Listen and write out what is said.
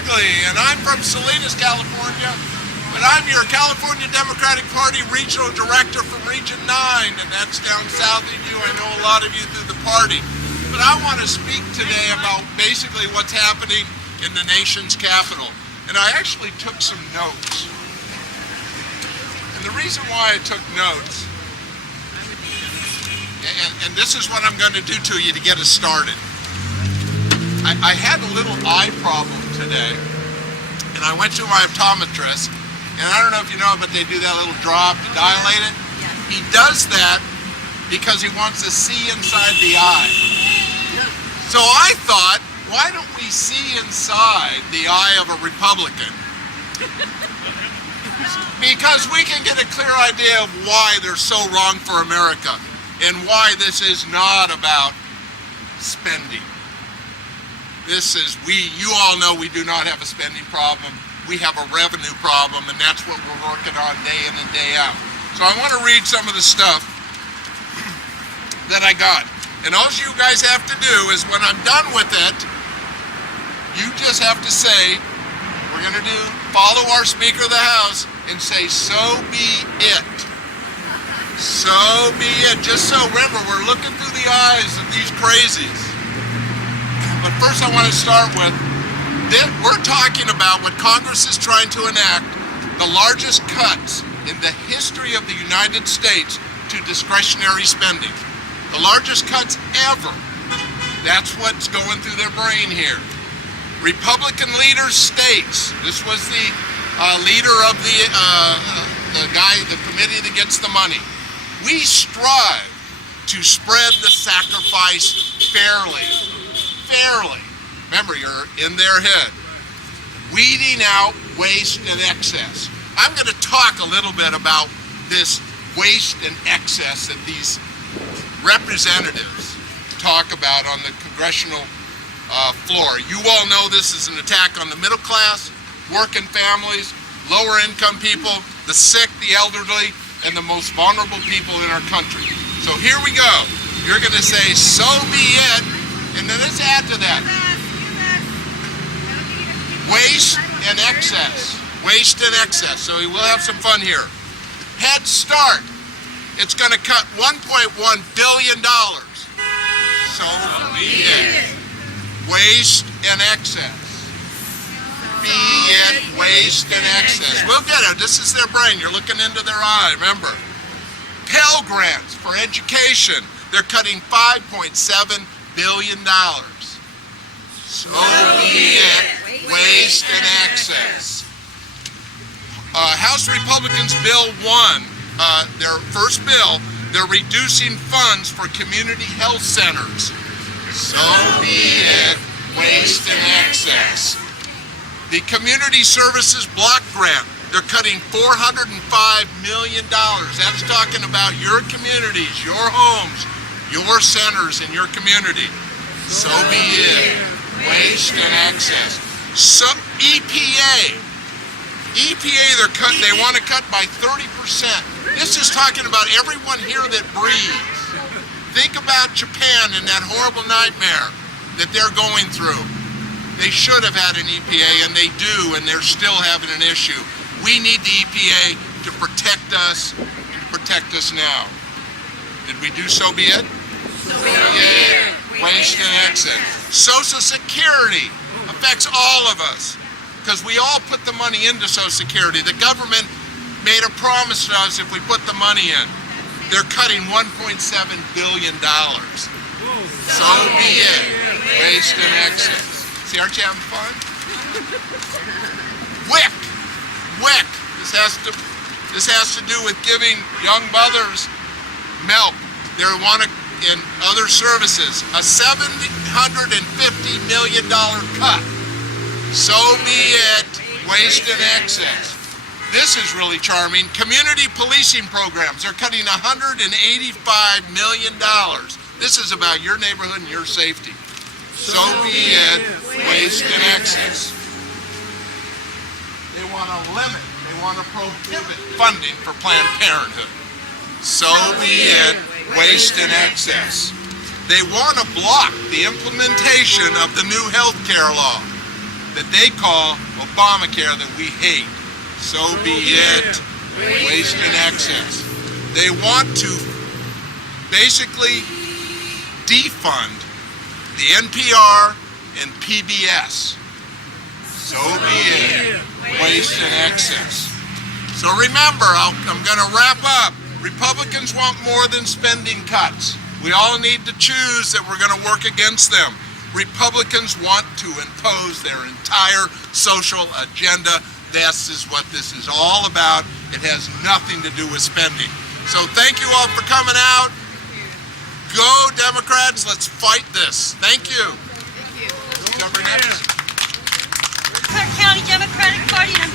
Bagley, and I'm from Salinas, California, but I'm your California Democratic Party Regional Director from Region 9, and that's down south of you. I know a lot of you through the party. But I want to speak today about basically what's happening in the nation's capital. And I actually took some notes. And the reason why I took notes, and this is what I'm going to do to you to get us started. I had a little eye problem today, and I went to my optometrist, and I don't know if you know, but they do that little drop to dilate it. He does that because he wants to see inside the eye. So I thought, why don't we see inside the eye of a Republican? Because we can get a clear idea of why they're so wrong for America and why this is not about spending. This is, you all know we do not have a spending problem. We have a revenue problem, and that's what we're working on day in and day out. So I want to read some of the stuff that I got. And all you guys have to do is when I'm done with it, you just have to say, we're going to follow our Speaker of the House and say, so be it. So be it. Just so, remember, we're looking through the eyes of these crazies. But first I want to start with, we're talking about what Congress is trying to enact, the largest cuts in the history of the United States to discretionary spending. The largest cuts ever. That's what's going through their brain here. Republican leaders states, this was the leader of the committee that gets the money. We strive to spread the sacrifice fairly. Remember, you're in their head. Weeding out waste and excess. I'm going to talk a little bit about this waste and excess that these representatives talk about on the congressional floor. You all know this is an attack on the middle class, working families, lower income people, the sick, the elderly, and the most vulnerable people in our country. So here we go. You're going to say, so be it. And then let's add to that. Waste and excess. Waste and excess. So we'll have some fun here. Head Start. It's going to cut $1.1 billion. So be it. Waste and excess. Be it. Waste and excess. We'll get it. This is their brain. You're looking into their eye. Remember. Pell Grants for education. They're cutting $5.7 billion. So be it. Waste and excess. House Republicans Bill 1, their first bill, they're reducing funds for community health centers. So be it. Waste and excess. The Community Services Block Grant, they're cutting $405 million. That's talking about your communities, your homes, your centers in your community. So be it. Waste and excess. So EPA, they want to cut by 30%. This is talking about everyone here that breathes. Think about Japan and that horrible nightmare that they're going through. They should have had an EPA, and they do, and they're still having an issue. We need the EPA to protect us and protect us now. Did we do so be it? Yeah. Waste and excess. Social Security affects all of us because we all put the money into Social Security. The government made a promise to us if we put the money in. They're cutting $1.7 billion. So be it. Waste and excess. See, aren't you having fun? WIC. This has to do with giving young mothers milk. They want to, in other services, a $750 million cut. So be it. Waste and excess. This is really charming. Community policing programs. They're cutting $185 million. This is about your neighborhood and your safety. So be it. Waste and excess. They want to limit, they want to prohibit funding for Planned Parenthood. So be it. Waste and excess. They want to block the implementation of the new health care law. that they call Obamacare that we hate. So be it. Waste and excess. They want to basically defund the NPR and PBS. So be it. Waste and excess. So remember, I'm going to wrap up. Republicans want more than spending cuts. We all need to choose that we're going to work against them. Republicans want to impose their entire social agenda. This is what this is all about. It has nothing to do with spending. So thank you all for coming out. Go Democrats, let's fight this. Thank you. Thank you. Cover next. Clark County Democratic Party, and I'm